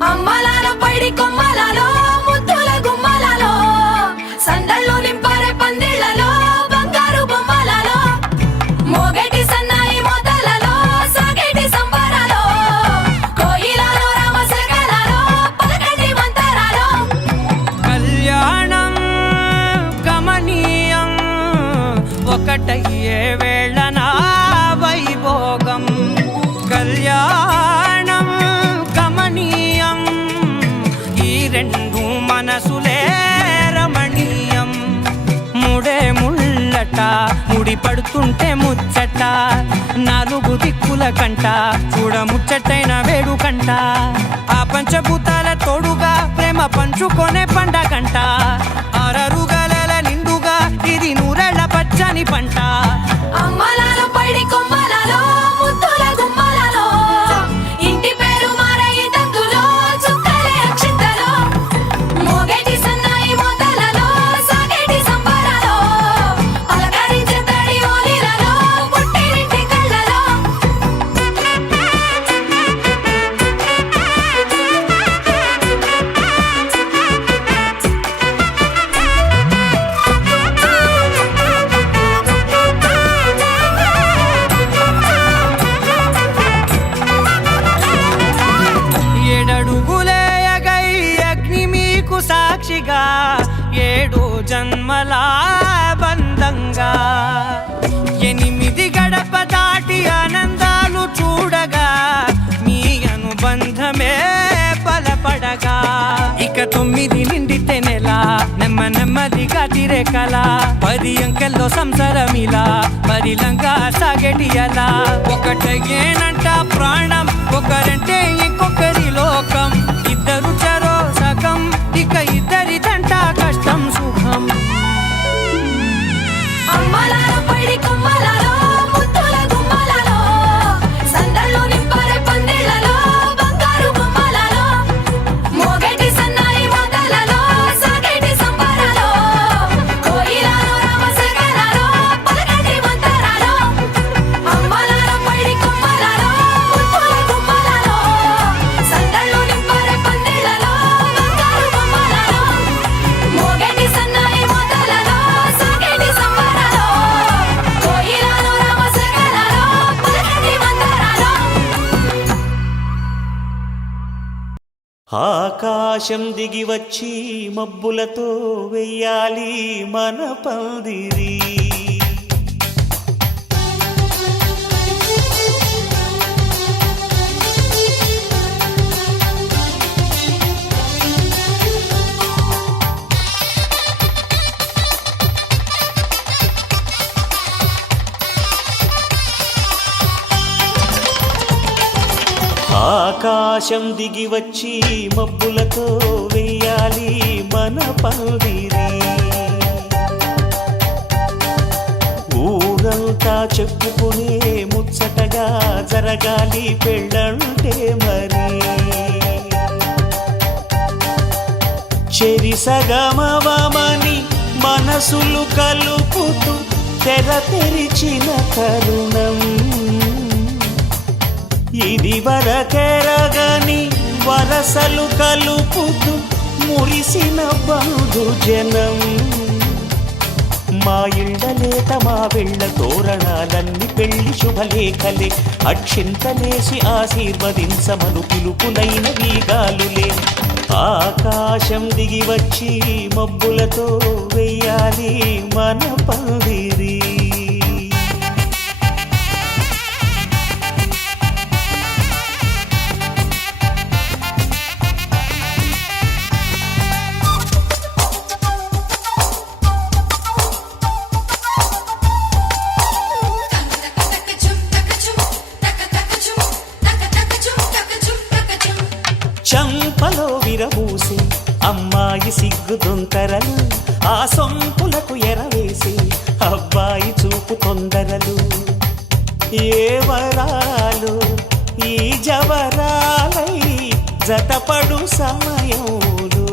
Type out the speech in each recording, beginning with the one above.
అమ్మలాలో పైడి కొమ్మలలో ముద్దుల గుమ్మలలో సందళ్ళు నింపారే పందిళ్లలో బంగారు బొమ్మలలో మోగేటి సన్నాయి మోతలలో సాగేటి సంబరాలో కోయిలలో రామశకలలో పలకటి మంతరాలో కళ్యాణం గమనీయం ఒకటయ్యే వేళనా వైభోగం కళ్యాణం గమనీయం ఈ రెండు మనసులే రమణీయం ముడే ముళ్ళట ముడి పడుతుంటే ముచ్చట నాలుగు దిక్కుల కంట చూడ ముచ్చటైన వేడుకంట ఆ పంచభూతాల తోడుగా ప్రేమ పంచుకొనే పండగంట ఆరరుగల నిండుగా ఇది నూరెళ్ళ పచ్చని పంట అమ్మలాలో పైడి కొమ్మలలో ముద్దుల గుమ్మలలో ఇంటి పేరు మారయి తందులో చుక్కలే అక్షింతలో మోగేటి సన్నాయి మోతలలో సాగేటి సంబరాలో పలకరించే తడి ఓలిలలో పుట్టినింటి కళ్ళలో ఏడడుగులేయగై అగ్ని మీకు సాక్షిగా ఏడు జన్మల బంధంగా ఎనిమిది గడప దాటి ఆనందాలు చూడగా మీ అనుబంధమే బలపడగా ఇక 9 నిండితే నెల నెమ్మదిగా తిరే కల 10 అంకెల్లో సంసారమిలా పరిలంగా సాగేటి అలా ఒకటేనంట ప్రాణం ఒకరంటే ఇంకొకరి లోకం ఇద్దరు చరో సగం ఇక ఇద్దరిదంట కష్టం సుఖం అమ్మలాలో పైడి కొమ్మలలో ముద్దుల గుమ్మలలో సందళ్ళు నింపారే పందిళ్లలో బంగారు బొమ్మలలో మోగేటి సన్నాయి మోతలలో సాగేటి సంబరాలో కోయిలలో రామశకలలో పలకటి మంతరాలో అమ్మలాలో పైడి కొమ్మలలో ముద్దుల గుమ్మలలో సందళ్ళు నింపారే పందిళ్లలో బంగారు బొమ్మలలో మోగేటి సన్నాయి మోతలలో సాగేటి సంబరాలో కోయిలలో రామశకలలో పలకటి మంతరాలో ఆకాశం దిగి వచ్చి మబ్బులతో వెయ్యాలి మన పందిరి ఆకాశం దిగి వచ్చి మబ్బులతో వెయ్యాలి మన పందిరి ఊరంతా చెప్పుకునే ముచ్చటగా జరగాలి పెళ్ళంటే మరి చెరి సగమవమని మనసులు కలుపుతూ తెర తెరిచిన తరుణం ఇది వరకెరగని వరసలు కలుపుతూ మురిసిన బంధుజనం మా ఇళ్ళలేత మా వెళ్ళ తోరణాలన్నీ పెళ్లి శుభలేఖలే అక్షింతలేసి ఆశీర్వదించమను పిలుపులైన వీగాలులే ఆకాశం దిగి వచ్చి మబ్బులతో వెయ్యాలి మన పందిరి చంపలో విరబూసి అమ్మాయి సిగ్గు దొంతరలు ఆ సొంపులకు ఎరవేసి అబ్బాయి చూపు తొందరలు ఏ వరాలు ఈ జవరాలై జతపడు సమయంలో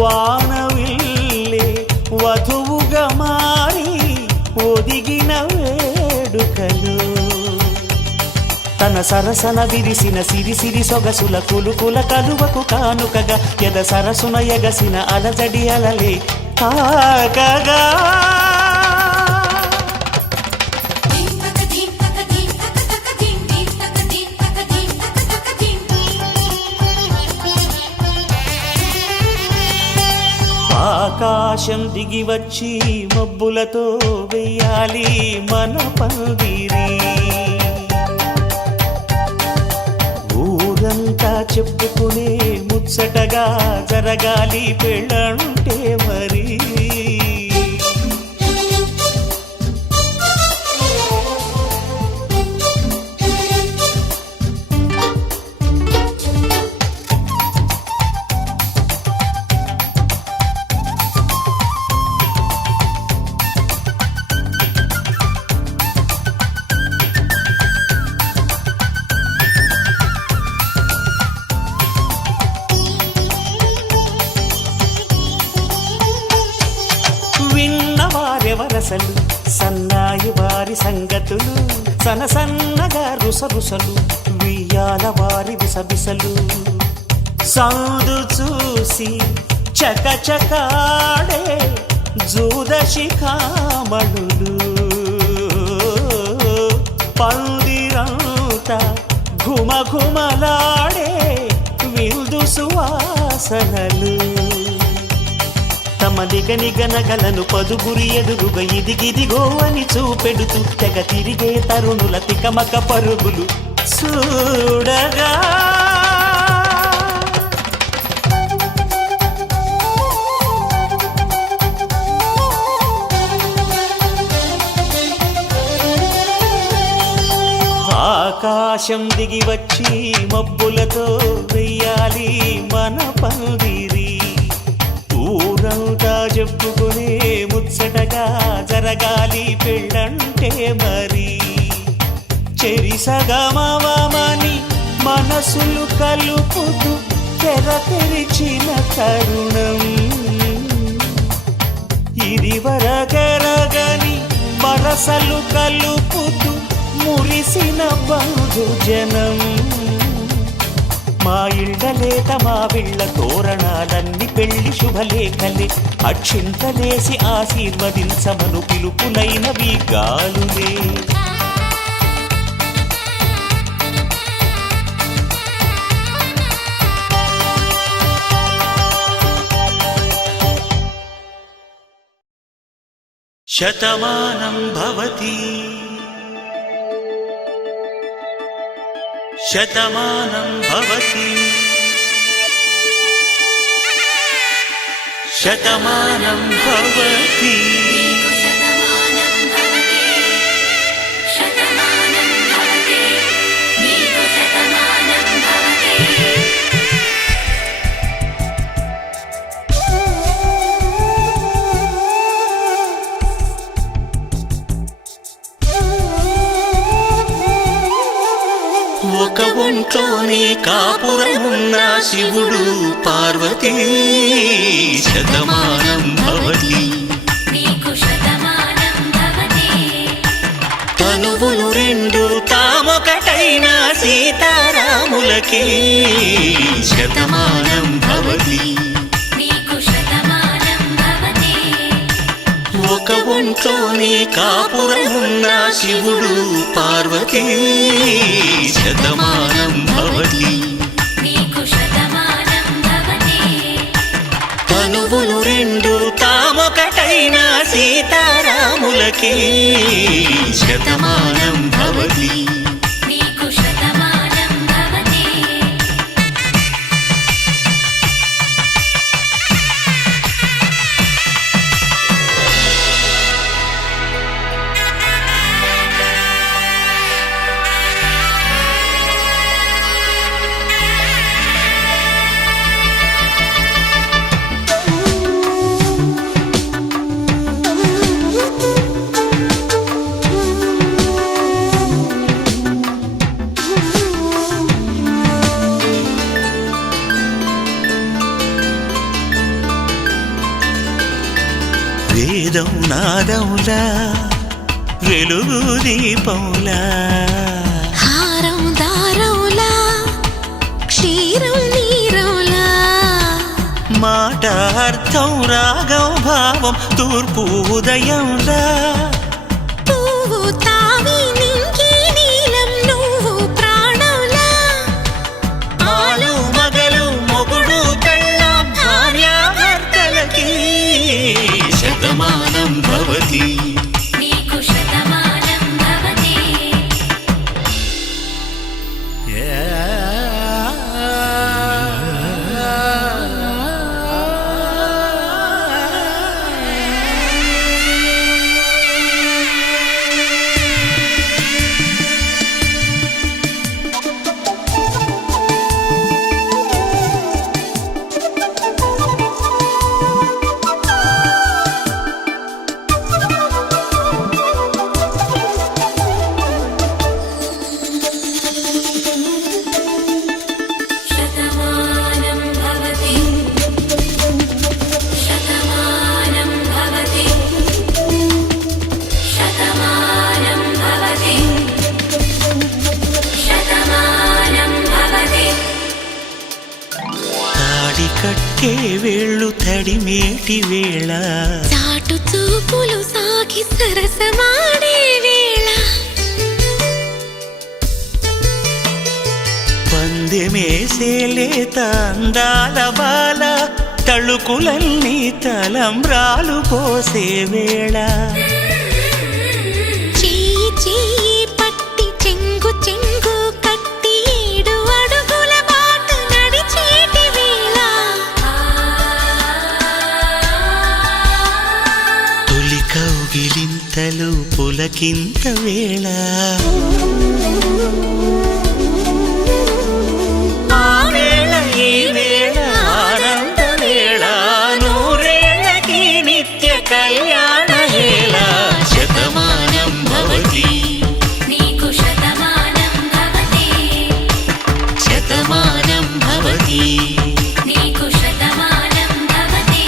వానవిల్లే వధువుగా మారి ఒదిగిన వేడుకలు తన సరసన విరిసిన సిరిసిరి సొగసుల కులుకుల కలువకు కానుకగా ఎద సరసున ఎగసిన అలజడి అలలే తాకగా ఆకాశం దిగి వచ్చి మబ్బులతో వెయ్యాలి మన పందిరి ఊరంతా చెప్పుకునే ముచ్చటగా జరగాలి పెళ్ళంటే మరి విన్నవారెవరసలు సన్నాయి వారి సంగతులు సనసన్నగా రుసరుసలు వియ్యాల వారి విసబిసలు సౌదు చూసి చకచకాడే జూదశిఖామణులు పందిరంతా ఘుమఘుమలాడే విందు సువాసనలు తమ నిగనిగనగలను పదుగురి ఎదురుగా ఇదిగిదిగో అని చూపెడుతూ తెగ తిరిగే తరుణుల తికమక పరుగులు చూడగా ఆకాశం దిగి వచ్చి మబ్బులతో వెయ్యాలి మన పందిరి ఊరంతా చెప్పుకునే ముచ్చటగా జరగాలి పెళ్ళంటే మరి చెరిసగమని మనసులు కలుపుతూ తెర తెరిచిన తరుణం ఇది వరగరగని వరసలు కలుపుతూ మురిసిన బంధుజనం మా ఇళ్ళలేత మా విళ్ళ తోరణాలన్నీ పెళ్లి శుభలేఖలే అక్షింతలేసి ఆశీర్వదించమను పిలుపులైనవి గాలులే శతమానం భవతి శతమానం భవతి శతమానం భవతి ఒక ఒంట్లోనే కాపురమున్న శివుడు పార్వతీ శతమానం భవతి తనువులు రెండు తామొకటైన సీతారాములకి శతమానం భవతి ఒక ఒంట్లోనే కాపురమున్న శివుడు పార్వతీ శతమానం భవతి తనువులు రెండు తామొకటైన సీతారాములకి శతమానం భవతి వేదం నాదములా వెలుగు దీపములా హారం మాట అర్థం రాగం భావం తూర్పు ఉదయంలా పువ్వు తావి నింగి నీలం నువ్వు ప్రాణంలా ఆలు మగలు మొగుడు పెళ్ళాం భార్యాభర్తలకి శతమానం భవతి నీకు శతమానం భవతి శతమానం భవతి శతమానం భవతి శతమానం భవతి శతమానం భవతి తాడి కట్టే వేళ్ళు తడిమేటి వేళ చాటు చూపులు సాగి సరసమాడే వేళ పందెమేసేలేత అందాల బాల తళుకులన్నీ తలంబ్రాలు పోసే వేళ చెయ్యి చెయ్యి పట్టి చెంగు చెంగు కట్టి 7 అడుగుల బాట నడిచేటి వేళ తొలి కౌగిలింతలు పులకింత వేళ ఆ వేళ ఈ వేళ ఆనంద వేళ నూరేళ్ళకి నిత్య కళ్యాణ వేళ శతమానం భవతి నీకు శతమానం భవతి శతమానం భవతి నీకు శతమానం భవతి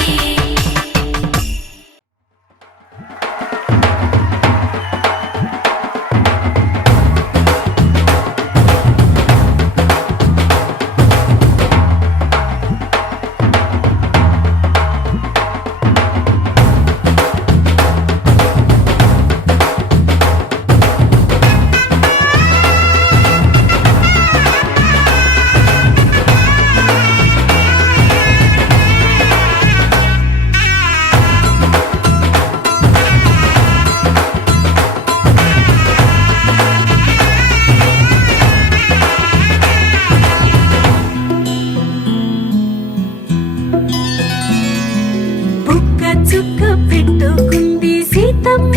బుక్క చుక్క పెట్టుకుంది సీతమ్మ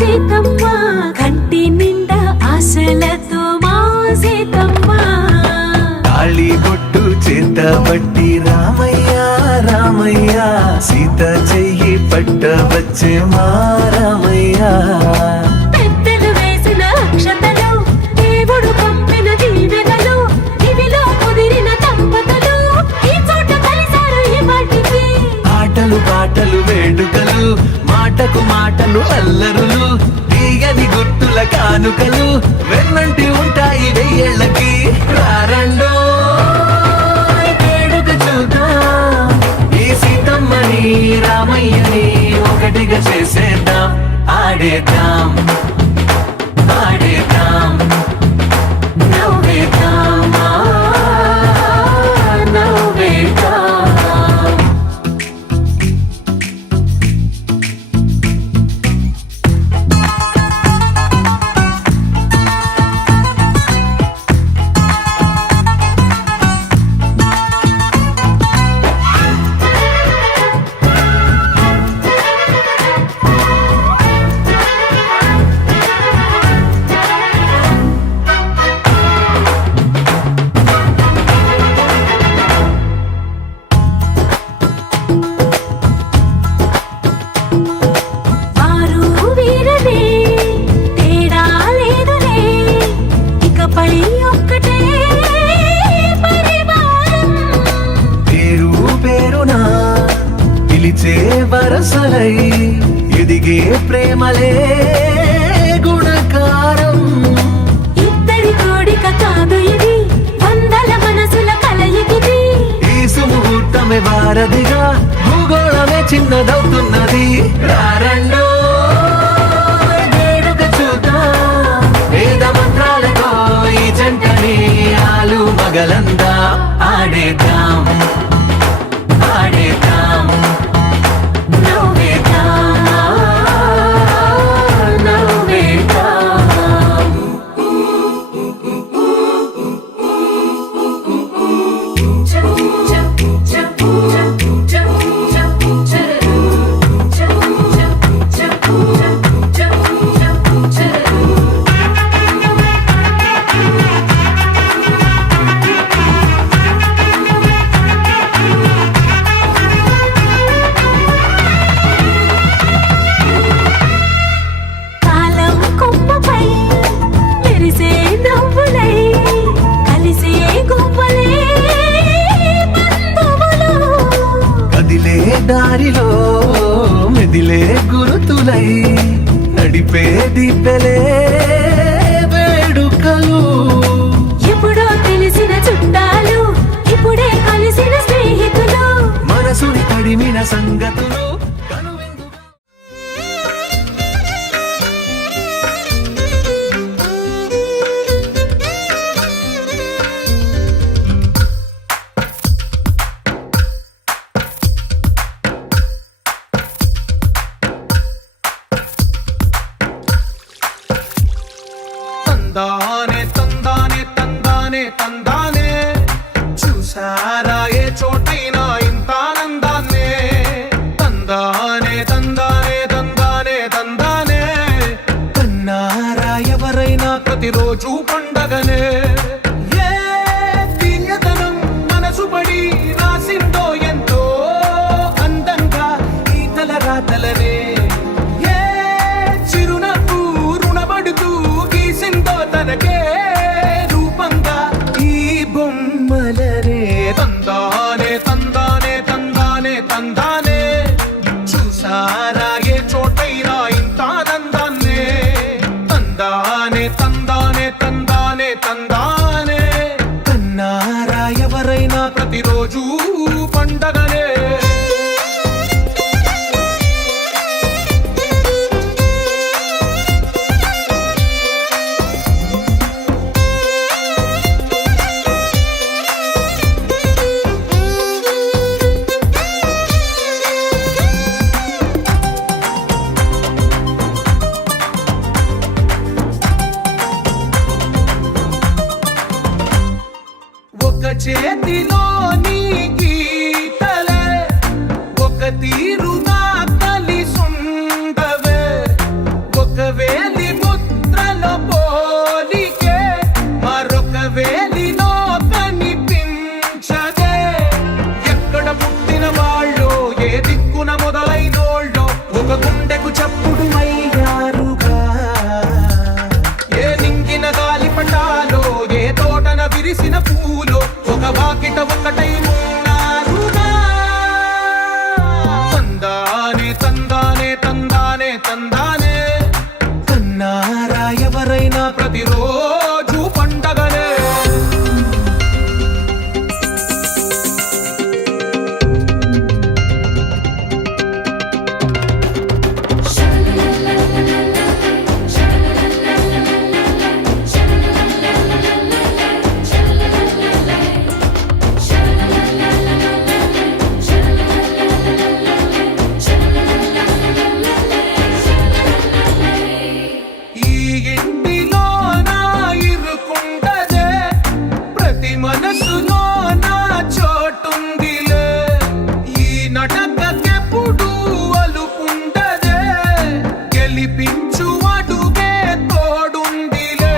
సీతమ్మ కంటి నిండా ఆశలతో మా సీతమ్మ తాళి బొట్టు చేత పట్టి రామయ్య రామయ్య సీత చెయ్యి పట్ట వచ్చే మా రామయ్య పెద్దలు వేసిన అక్షతలు దేవుడు పంపిన దీవెనలు ఇవిలో కుదిరిన దంపతులు ఈ చోట కలిసారు ఈ వాటికి ఆటలు పాటలు వేడుకలు మాటకు మాటలు అల్లరులు తీయని గుర్తుల కానుకలు వెన్నంటి ఉంటాయి వెయ్యేళ్ళకి రారండో వేడుక చూద్దాం ఈ సీతమ్మని రామయ్యని ఒకటిగా చేసేద్దాం ఆడేద్దాం ఆడేద్దాం నవ్వేద్దాం నవ్వేద్దాం వరసలై ఎదిగే ప్రేమలే గుణకారం. ఇద్దరి కోడిక కాదు ఇది, వందల మనసుల కలయికిది. ఈ సుముహూర్తమే వారధిగా పగలందా ఆడేద్దాం ఆడేద్దాం నవ్వేద్దాం నవ్వేద్దాం కాలం కొమ్మపై మెరిసే నవ్వులై కలిసే గువ్వలే బంధువులు కదిలే దారిలో మెదిలే గురుతులై నడిపే దిబ్బెలే వేడుకలు ఎప్పుడో తెలిసిన చుట్టాలు ఇప్పుడే కలిసిన స్నేహితులు మనసుని తడిమిన సంగతులు కనువిందుగా తందానే తందానే తందానే తందానే చూసారా ఏ చోటైనా ఇంత ఆనందాన్నే తందానే తందానే తందానే తందానే కన్నారా ఎవరైనా ప్రతిరోజు పండగనే ఏ తీయదనం మనసు పడి రాసిందో ఎంతో అందంగా ఈ తలరాతలనే ఏ చిరునవ్వు రుణపడుతూ గీసిందో తనకే రూపంగా ఈ బొమ్మలనే తందానే తందానే తందానే తందానే చూసారా ఏ చోటైనా ఇంత ఆనందాన్నే తందానే తందానే తందానే తందానే కన్నారా ఎవరైనా ప్రతిరోజు పండగనే ఒక చేతిలో నీ గీతలే ఒక తీరుగా కలిసుండవే ఒక వేలి ముద్రలో పోలికే మరొక వేలిలో కనిపించదే ఎక్కడ పుట్టిన వాళ్ళో ఏ దిక్కున మొదలైనోళ్ళో ఒక గుండెకు చప్పుడు అయ్యారుగా ఏ నింగిన గాలి పటాలో ఏ తోటన విరిసిన పూలో ఒక వాకిట ఒకటై ఉన్నారుగా తందానే తందానే తందానే తందానే కన్నారా ఎవరైనా ప్రతిరోజు పండగనే ఈ ఇంటిలో నా ఇరుకుండదే ప్రతి మనసులో నా చోటుందిలే ఈ నటకెప్పుడు అలుకుండదే గెలిపించు అడుగే తోడుందిలే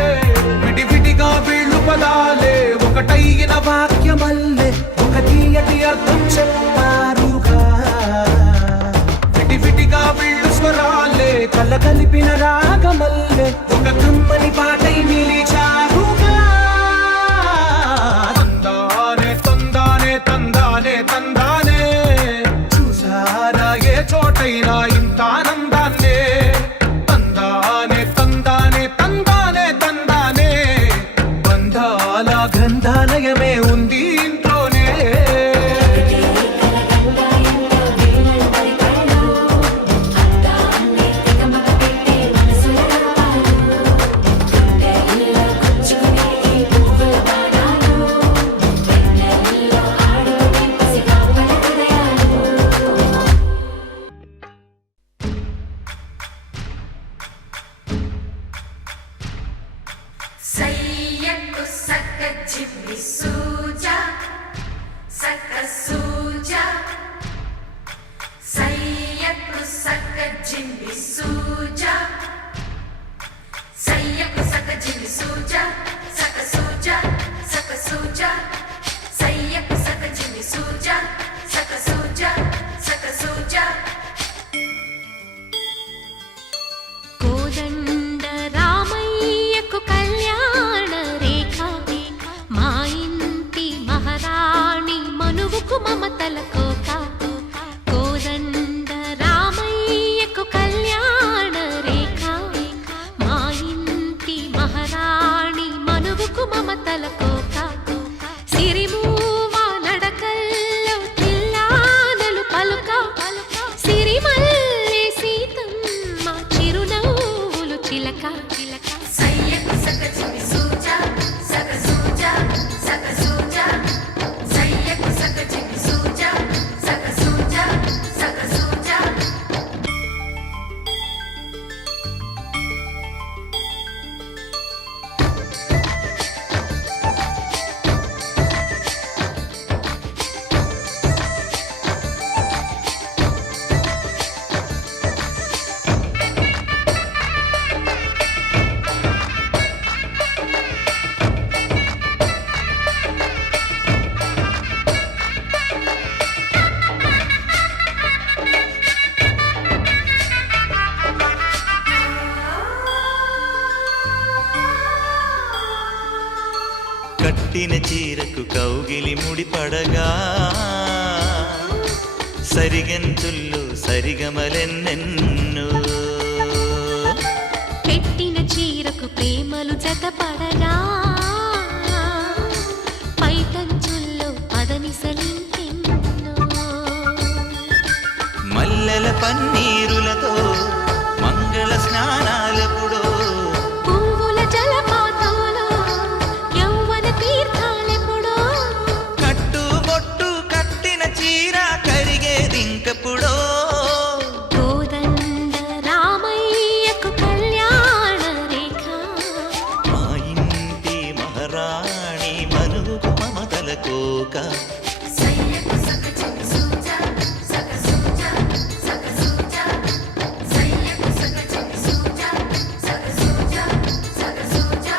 విడివిడిగా వీళ్ళు పదాలే ఒకటైన వాక్యమల్లే ఒక తీయటి అర్థం చెప్పారుగా విడివిడిగా వీళ్ళు స్వరాలే కలగలిపిన రాగమల్లే ఒక కమ్మని పాటై నిలిచారుగా తందానే తందానే తందానే తందానే చూసారా ఏ చోటైనా ఇంత ఆనందాన్నే తందానే తందానే తందానే తందానే బంధాల గంధాలయమే ఉంది ఇంట్లోనే జిమ్మి సూజా సక్క సూజా సయ్యకు సక్క జిమ్మి సూజా సయ్యకు సక్క జిమ్మి సూజా సక్క సూజా సక్క సూజా సయ్యకు సక్క జిమ్మి సూజా సక్క సూజా సక్క సూజా కోదండ రామయ్యకు కళ్యాణ రేఖ మా ఇంటి మహారాణి మనువుకు మమతల కోక కోదండ రామయ్యకు కళ్యాణ రేఖ మా ఇంటి మహారాణి మనువుకు మమతల కోక సిరిమూవ నడకల్లో తిల్లానలు పలుక సిరిమల్లె సీతమ్మ చిరునవ్వులు చిలక సయ్యకు సక జిమ్మి సూజా సక సూజా సక సూజా సయ్యకు సక జిమ్మి సూజా సక సూజా సక సూజా కట్టిన చీరకు కౌగిలి ముడిపడగా సరిగంతుల్లో సరిగమలెన్నెన్నో పెట్టిన చీరకు ప్రేమలు జతపడగా పైటంచుల్లో పదనిసలింకెన్నో మల్లెల పన్నీరులతో మంగళ స్నానాలెప్పుడో పువ్వుల జలపాతంలో యౌవన తీర్థాలెప్పుడో కట్టుబొట్టు కట్టిన చీర కరిగేదింకప్పుడో కోదండ రామయ్యకు కళ్యాణ రేఖ మా ఇంటి మహారాణి మనువుకు మమతల కోక సయ్యకు సక జిమ్మి సూజా సక సూజా సక సూజా సయ్యకు సక జిమ్మి సూజా సక సూజా సక సూజా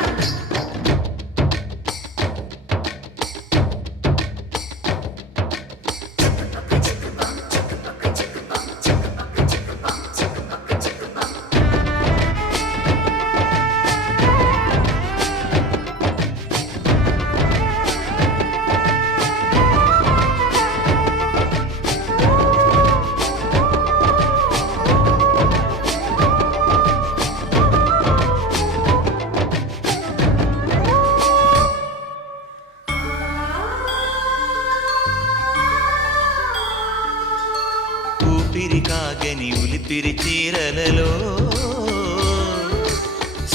ఊపిరి కాగని ఉలిపిరి చీరలలో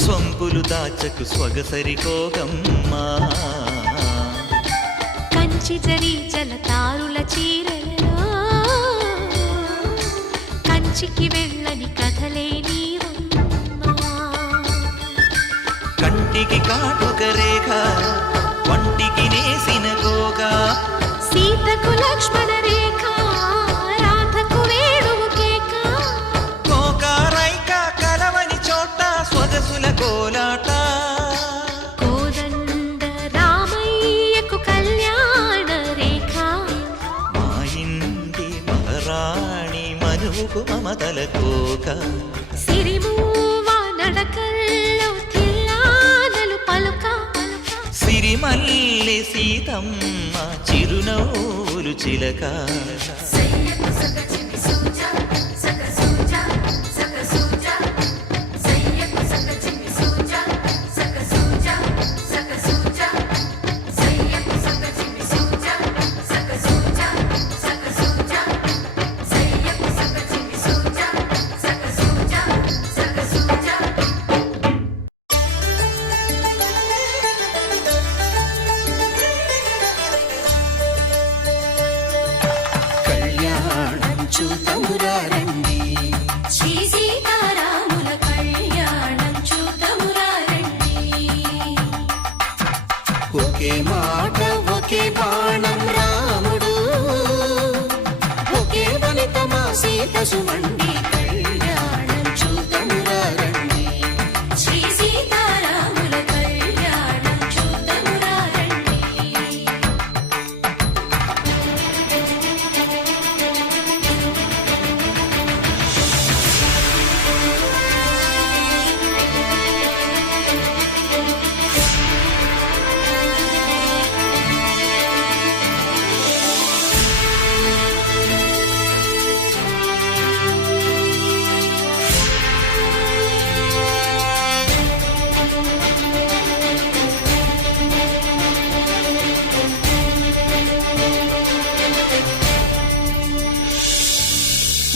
సొంపులు దాచకు స్వగసరి కోగమ్మా కంచి జరి జలతారుల చీరలలో కంచికి వెళ్ళని కథలే నీవమ్మా కంటికి కాటుక రేఖ వంటికి నేసిన కోగా సీతకు లక్ష్మణ రేఖ రాధకు వేణువు కేక కోకారైక కలవని చోట స్వగసుల కోలాట కోదండ రామయ్యకు కళ్యాణ రేఖ మా ఇంటి మహారాణి మనువుకు మమతల కోక సిరిమూవ నడకల్లో తిల్లానలు పలుక సిరిమల్లె సీతమ్మ చిరునవ్వులు చిలక సయ్యకు సక జిమ్మి సూజా సక సూజా సక సూజా సయ్యకు సక జిమ్మి సూజా సక సూజా సక సూజా సయ్యకు సక జిమ్మి సూజా సక సూజా సక సూజా సయ్యకు సక జిమ్మి సూజా సక సూజా సక సూజా కళ్యాణం చూతమురా రండి శ్రీ సీతారాముల కళ్యాణం చూతమురా రండి ఒకే మాట ఒకే బాణం రాముడు, ఒకే వనిత మా సీత సుమండి కళ్యాణం చూద్దామురా రండి. శ్రీ సీతారాముల కళ్యాణం చూద్దామురా రండి.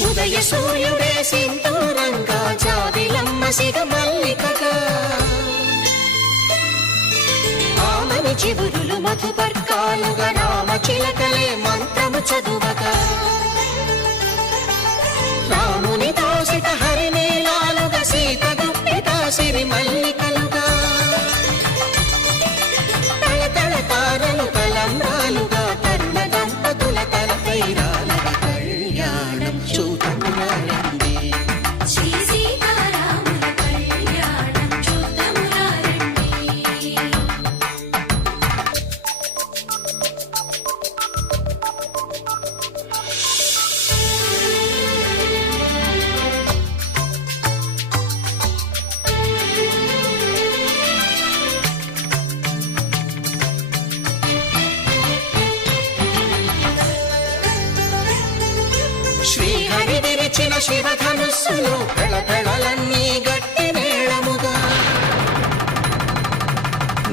ఉదయ సూర్యుడే సింధూరంగా, జాబిలమ్మ సిగ మల్లికగా, ఆమని చివురులు మధుపర్కాలుగా, రామ చిలకలే మంత్రము చదువగా, రాముని దోసిట హరినీలాలుగా, సీత గుప్పిట సిరి మల్లికలుగా, తళతళ తారలు తలంబ్రాలుగా, తరుణ దంపతుల తలపై రాలగా కళ్యాణం చూద్దామురా రండి. శ్రీ సీతారాముల కళ్యాణం చూద్దామురా రండి. శ్రీహరి విరిచిన శివధనుస్సులు పెళపెళలన్నీ గట్టి మేళముగా,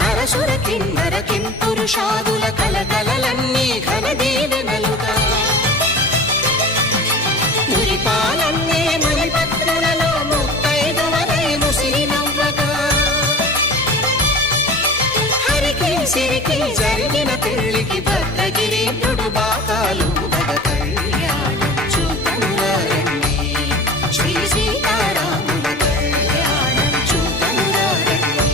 నరసుర కిన్నర కింపురుషాదుల కలకలలన్నీ ఘన దీవెనలుగా, మురిపాలన్నీ మణిపత్రులలో ముత్తైదువలై ముసిరి నవ్వగా, హరికి సిరికి జరిగిన పెళ్లికి భద్రగిరీంద్రుడు బాకాలు మగ కళ్యాణం చూద్దామురా రండి. శ్రీ సీతారాముల కళ్యాణం చూద్దామురా రండి.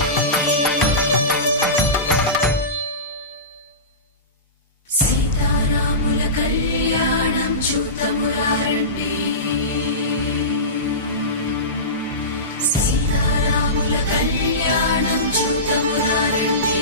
సీతారాముల కళ్యాణం చూద్దామురా రండి. సీతారాముల కళ్యాణం చూద్దామురా రండి.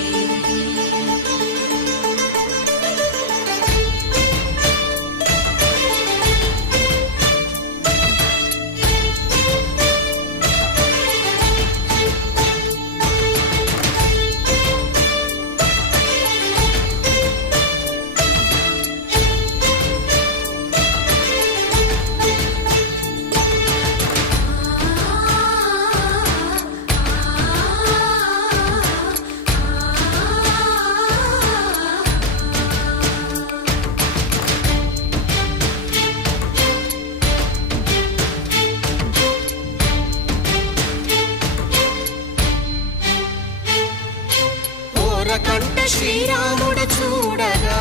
ఓరకంట శ్రీరాముడు చూడగా,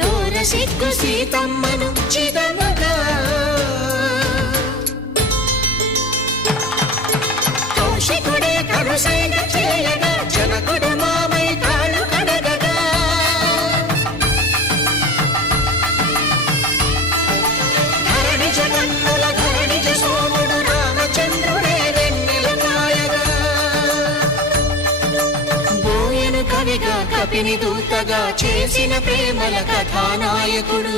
దూర సిగ్గు సీతమ్మను చిదమగా, కౌశికుడే కరుసైన చేయగా, జనకుడు మామై కాళ్ళు కడగగా, ధరణి జగన్నుల ధరణిజ సోముడు రామచంద్రుడే వెన్నెల కాయగా, బోయను కవిగా కపిని దూతగా చేసిన ప్రేమల కథానాయకుడు,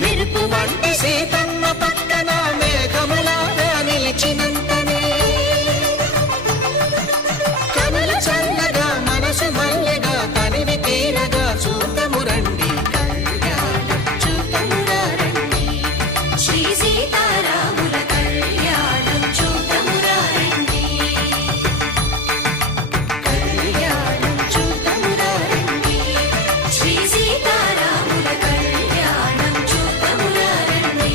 మెరుపు వంటి సీతమ్మ పక్కన మేఘములాగా నిలిచినంతనే, కనులు చల్లగా మనసు మల్లెగా తనివి తీరగా చూద్దాము రండి కళ్యాణం చూద్దామురా రండి. శ్రీ సీతారాముల కళ్యాణం చూద్దామురా రండి. కళ్యాణం చూద్దామురా రండి. శ్రీ సీతారాముల కళ్యాణం చూద్దామురా రండి.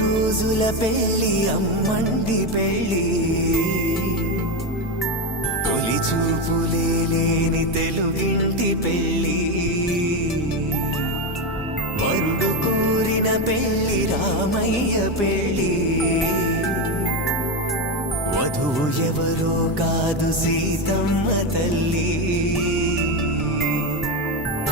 రోజుల పెళ్ళి అమ్మండి పెళ్ళి చూపులే లేని తెలుగింటి పెళ్ళి వరుడు కోరిన పెళ్ళి రామయ్య పెళ్ళి వధువు ఎవరో కాదు సీతమ్మ తల్లి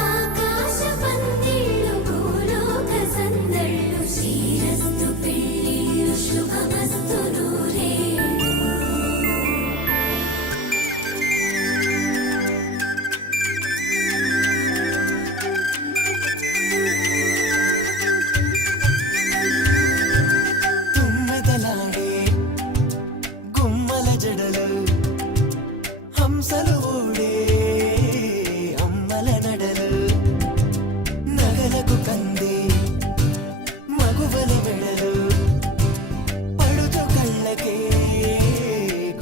ఆకాశ పందిళ్ళు భూలోక సందళ్ళు శ్రీరస్తు పెళ్ళిళ్ళు శుభమస్తు నూరేళ్ళు తుమ్మెదలాడే గుమ్మల జడలు హంసలు ఊడే అమ్మల నడలు నగలకు కంది మగువల వెడలు పడుచు కళ్ళకే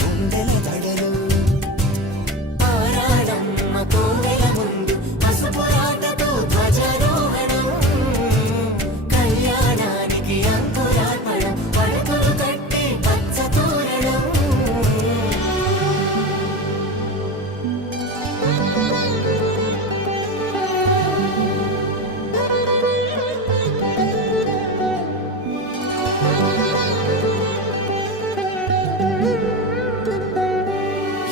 గుండెల దడలు ఆరాడమ్మ కోవెల ముందు పసుపు ఆటతో ధ్వజారోహణం కళ్యాణానికి అంకురార్పణం పడకలు కట్టి పచ్చ తోరణం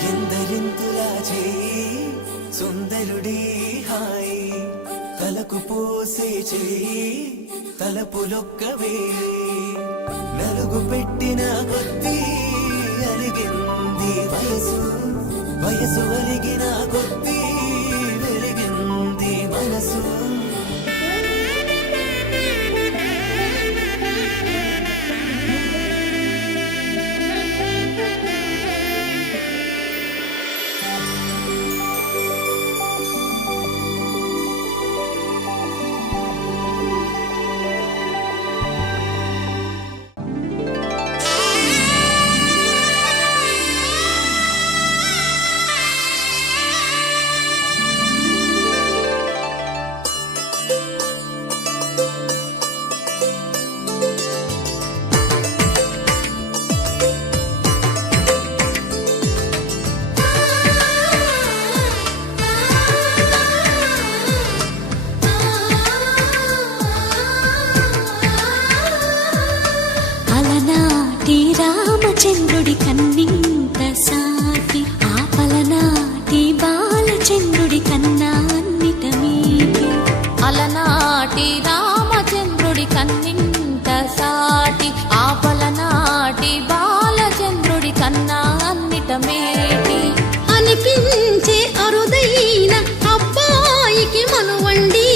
ఎందరింతులా చేయి సుందరుడి హాయి తలకు పోసే చేయి తలపులొక్కవే నలుగు పెట్టిన కొద్దీ అలిగింది వయసు వయసు అలిగిన కొద్దీ వెలిగింది మనసు అలనాటి రామచంద్రుడి కన్నింత సాటి ఆపలనాటి బాలచంద్రుడి కన్నా అన్నిట మీటి అలనాటి రామచంద్రుడి కన్నింత సాటి ఆపలనాటి బాలచంద్రుడి కన్నా అన్నిట మేటి అనిపించే అరుదైన అబ్బాయికి మనువండి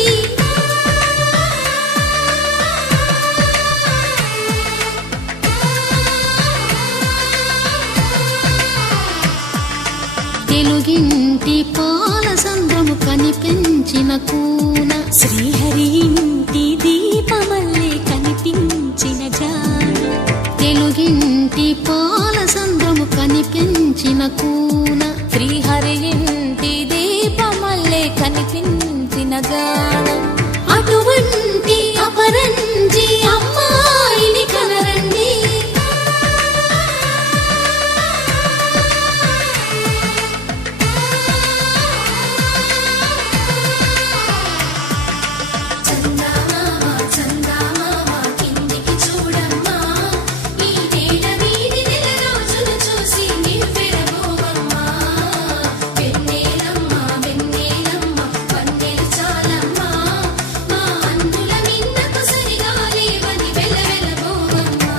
తెలుగింటి పాల సంద్రము కనిపించిన కూన శ్రీహరి ఇంటి దీపమల్లే కనిపించిన జాన తెలుగింటి పాల సంద్రము కనిపించిన కూన శ్రీహరి ఇంటి దీపమల్లే కనిపించిన గానం అటువంటి అపరంజి అమ్మాయిని కనరండి చందమామ చందమామ కిందికి చూడమ్మా ఈ నేల వీధి నెల రోజులు చూసి నివ్వెరబోవమ్మా వెన్నెలమ్మ వెన్నెలమ్మ పన్నెలు చాలమ్మా మా అందుల మిన్నకు సరిగా లేవని వెలవెలబోవమ్మా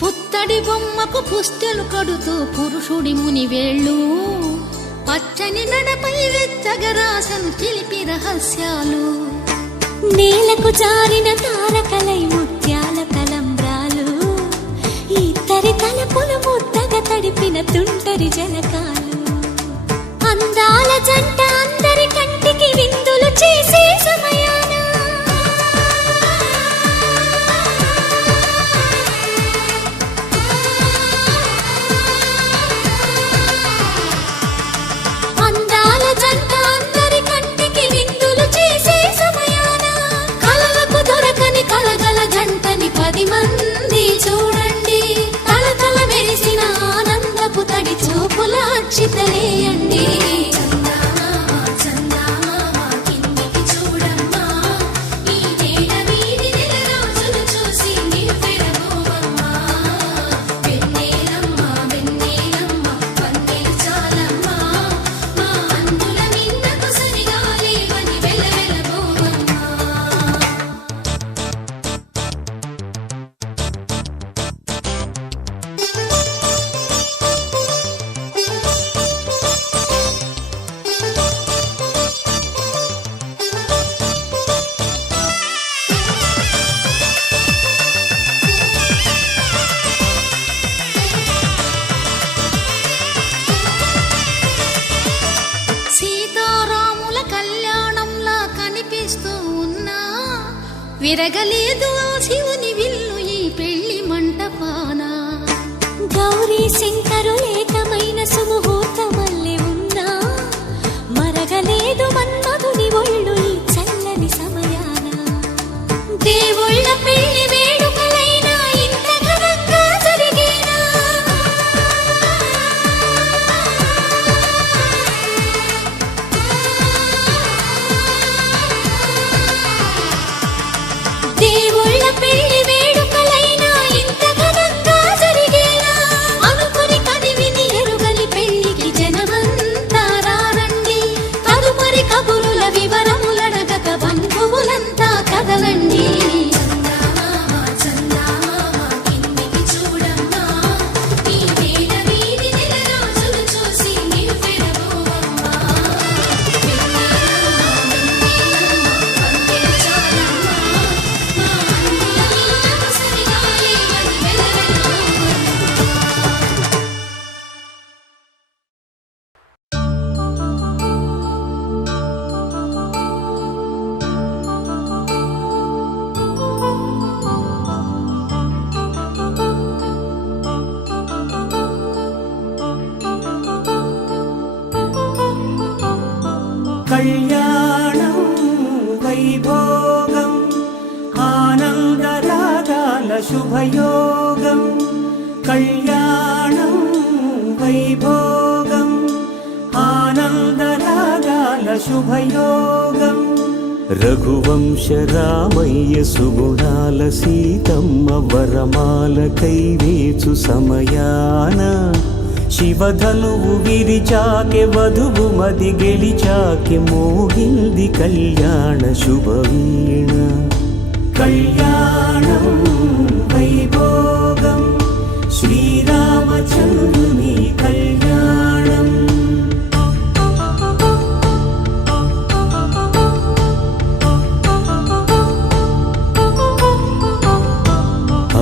పుత్తడి బొమ్మకు పుస్తెలు కడుతూ పురుషుడి ముని వేళ్ళు పచ్చని నడపై వెచ్చగరాసను చిలిపి రహస్యాలు నేలకు జారిన తారకలై ముత్యాల తలంబ్రాలు ఇద్దరి తలపులు ముద్దగా తడిపిన తుంటరి జలకాలు విరగలేదు ఆ శివుని విల్లు ఈ పెళ్లి మంటపాన. గౌరీ శంకరు ఏకమైన సుముహూర్తమల్లె ఉన్నా మరగలేదు మన్మధుని ఒళ్ళు ఈ చల్లని సమయాన. దేవుళ్ళ పెళ్లి వేడుకలైనా ఇంత ఘనంగా జరిగేనా? దేవుళ్ళ పెళ్లి వేడుకలైనా ఇంత ఘనంగా జరిగేనా? అనుకుని కదివిని ఎరుగని పెళ్లికి జనమంతా రారండి. తదుపరి కబురుల వివరములడగక బంధువులంతా కదలండి. కళ్యాణం వైభోగం ఆనందరాగాల శుభయోగం. కళ్యాణం వైభోగం ఆనందరాగాల శుభయోగం. రఘువంశ రామయ్య సుగుణాల సీతమ్మ వరమాల కైవేచు సమయాన శివధనువు విరిచాకె వధువు మది గెలిచాకె మోగింది కళ్యాణ శుభవీణ. కళ్యాణం వైభోగం శ్రీరామచంద్రుని కళ్యాణం.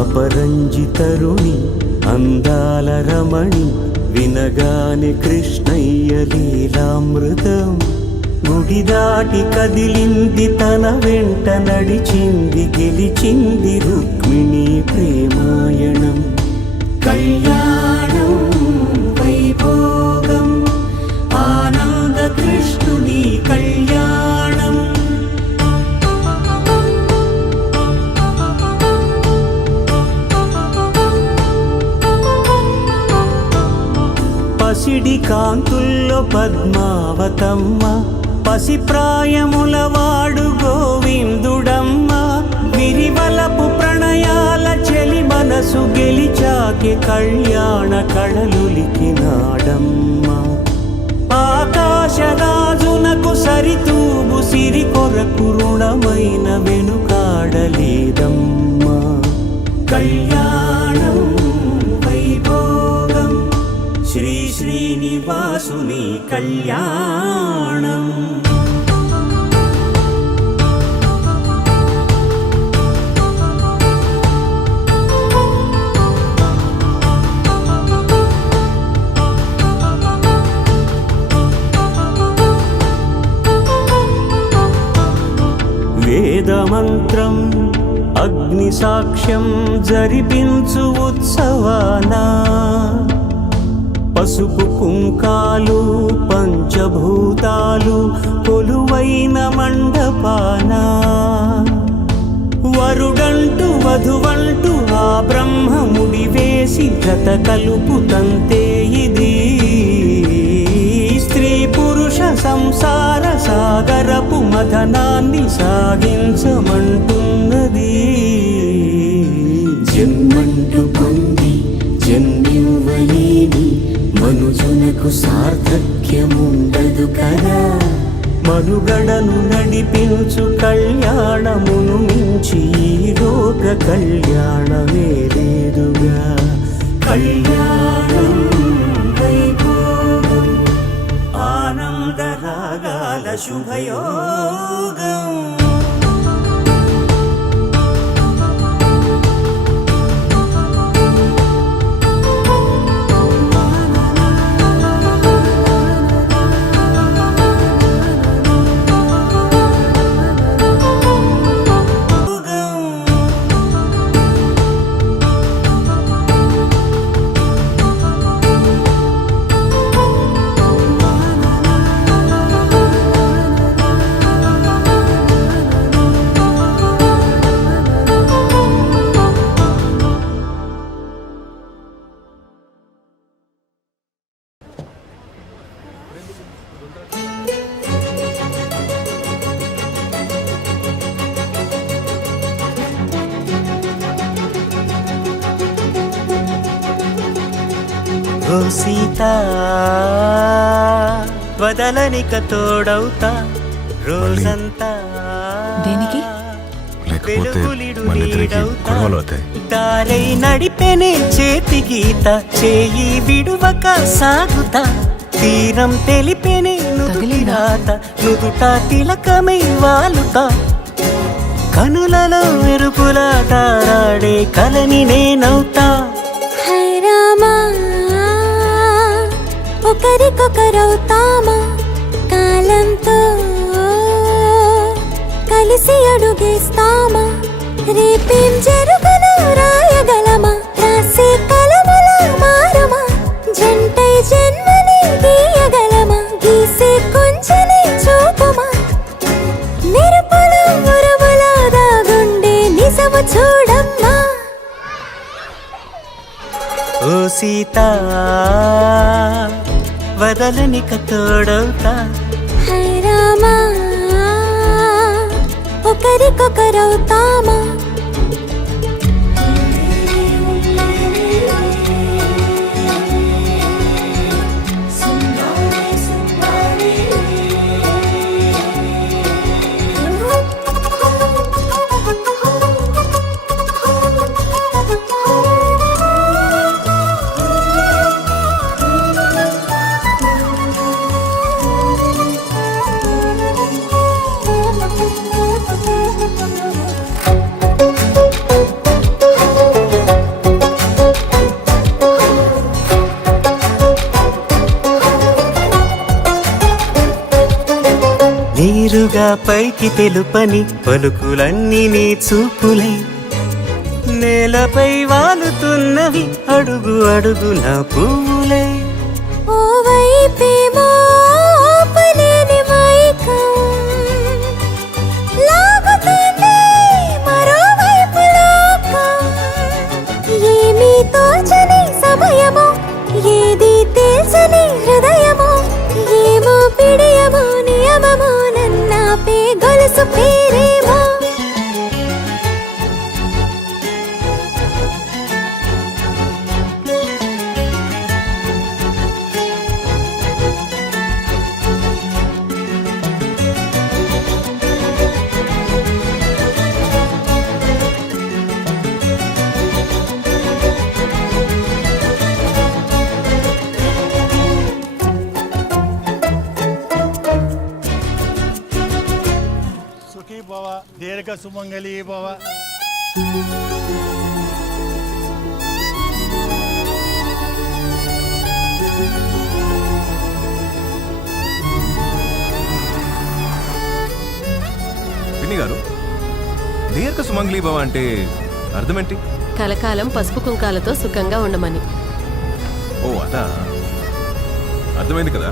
అపరంజితరుణి అందాల రమణి వినగానే కృష్ణయ్య లీలామృతం. గుడి దాటి కదిలింది తన వెంట నడిచింది గెలిచింది రుక్మిణి ప్రేమాయణం. కళ్యాణం వైభోగం ఆనంద కృష్ణుని కళ్యాణం. పసిడి కాంతుల్లో పద్మావతమ్మ పసిప్రాయముల వాడు గోవిందుడమ్మ. విరివలపు ప్రణయాల చెలి మనసు గెలిచాకే కళ్యాణ కళలులికినాడమ్మ. ఆకాశరాజునకు సరితూగు సిరి కొరకు రుణమైన వెనుకాడలేదమ్మా. కళ్యాణం వైభోగం శ్రీ శ్రీనివాసుని కళ్యాణం. వేదమంత్రం అగ్ని సాక్ష్యం జరిపించు ఉత్సవానా. పసుపు కుంకాలు పంచభూతాలు కొలువైన మండపాన. వరుడంటూ వధువంటూ ఆ బ్రహ్మముడి వేసి జత కలుపుతంతే ఇది. స్త్రీ పురుష సంసార సాగరపు మథనాన్ని సాగించమంటున్నది. జన్మంటూ పొంది జన్మివ్వలేని మనుజునకు సార్థక్యముండదు కదా. మనుగడను నడిపించు కళ్యాణమును మించి ఈ లోక కళ్యాణమే లేదుగా. కళ్యాణం వైభోగం ఆనందరాగాల శుభయోగం. ఓ సీత వదలనిక తోడవుతా రోజంతా దేనికి? లేకపోతే మన ఇద్దరికి గొడవలు అవుతాయి. దారై నడిపెనే చేతి గీత చేయి విడువక సాగుతా తీరం తెలిపెనే నుదుటి రాత నుదుట తిలకమై వాలుతా కనులలో మెరుపుల తారాడే కలని నేనవుతా. హై రామా ఒకరికొకరవుతామా కాలంతో కలిసి అడుగేస్తామా రేపేం జరుగును రాయగలమా రాసే కలముల మారమా జంటై జన్మని గీయగలమా గీసే కొంచెని చూపమా మెరుపుల మురముల దాగుండే నిజము చూడమ్మా. ఓ సీత వదలనిక తోడవుతా. హై రామా ఒకరికొకరవుతామా నీరుగా పైకి తెలుపని పలుకులన్నీ నీ చూపులై నేలపై వాలుతున్నవి అడుగు అడుగు నా పువ్వులై. ఓ వైపేమో ఆపలేని మైకం లాగుతుంది మరోవైపు లోకం ఏమీ తోచని సమయమో ఏది తెలుసని హృదయమో ఏమో పిడియమో నియమమో నన్నాపే గొలుసు పేరేమో. సుఖీ భవ దీర్ఘ సుమంగళీ భవ. పిన్ని గారు, దీర్ఘ సుమంగళీ భవ అంటే అర్థమేంటి? కలకాలం పసుపు కుంకాలతో సుఖంగా ఉండమని. ఓ అదా, అర్థమైంది కదా.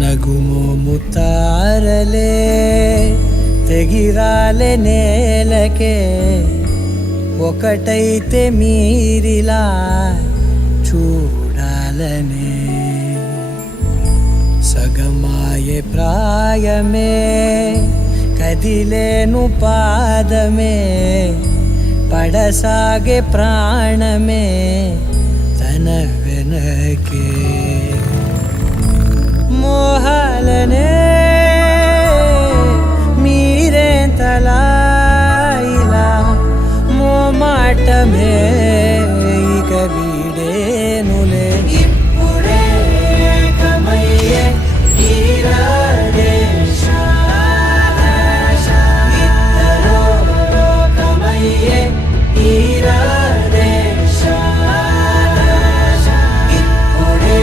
నగుమోము తారలే తెగిరాలే నేలకే ఒకటైతే మీరిలా చూడాలనే సగమాయే ప్రాయమే కదిలేను పాదమే పడసాగే ప్రాణమే తన వెనకే మోహాలనే మీరేంతలా ఇలా మోమాటమే ఇక వీడేనులే ఇప్పుడే కమయ్యే ఇద్దరో లోకమయ్యే ఇప్పుడే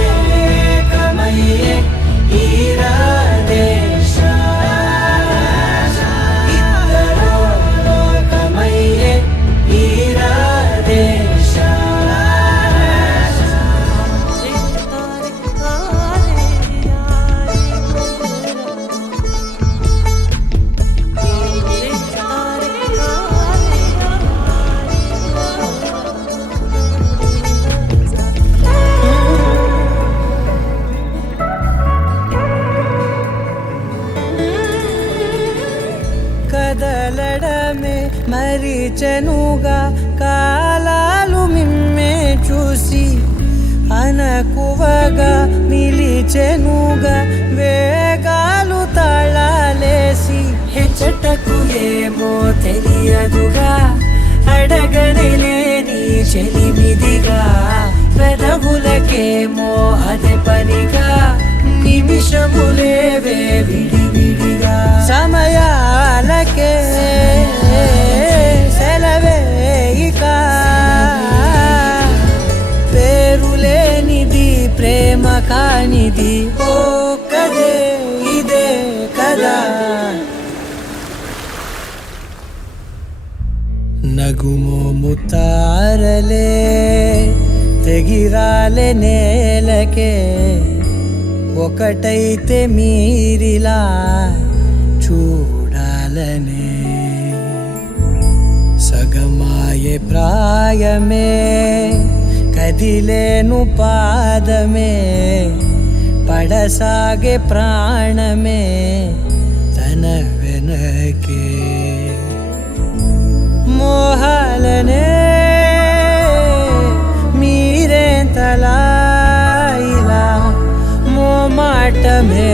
కమయ్యే ఇద్దరో లోకమయ్యే మరిచెనుగా కాలాలు మిమ్మే చూసి అనకువగా నిలిచెనుగా వేగాలు తాళాలేసి హెచ్చటకు ఏమో తెలియదుగా అడగనేలేని చెలిమిదిగా పెదవులకేమో అదే పనిగా నిమిషములేవే విడివిడిగా సమయాలకే సెలవే ఇక పేరులేనిది ప్రేమ కానిది ఓ కదే ఇదే కదా నగుమోము తారలే తెగిరాలే నేలకే ఒకటైతే మీరిలా చూడాలనే సగమాయే ప్రాయమే కదిలేను పాదమే పడసాగే ప్రాణమే తన వెనకే మోహాలనే మీరేంతలా ఇలా మోమాటమే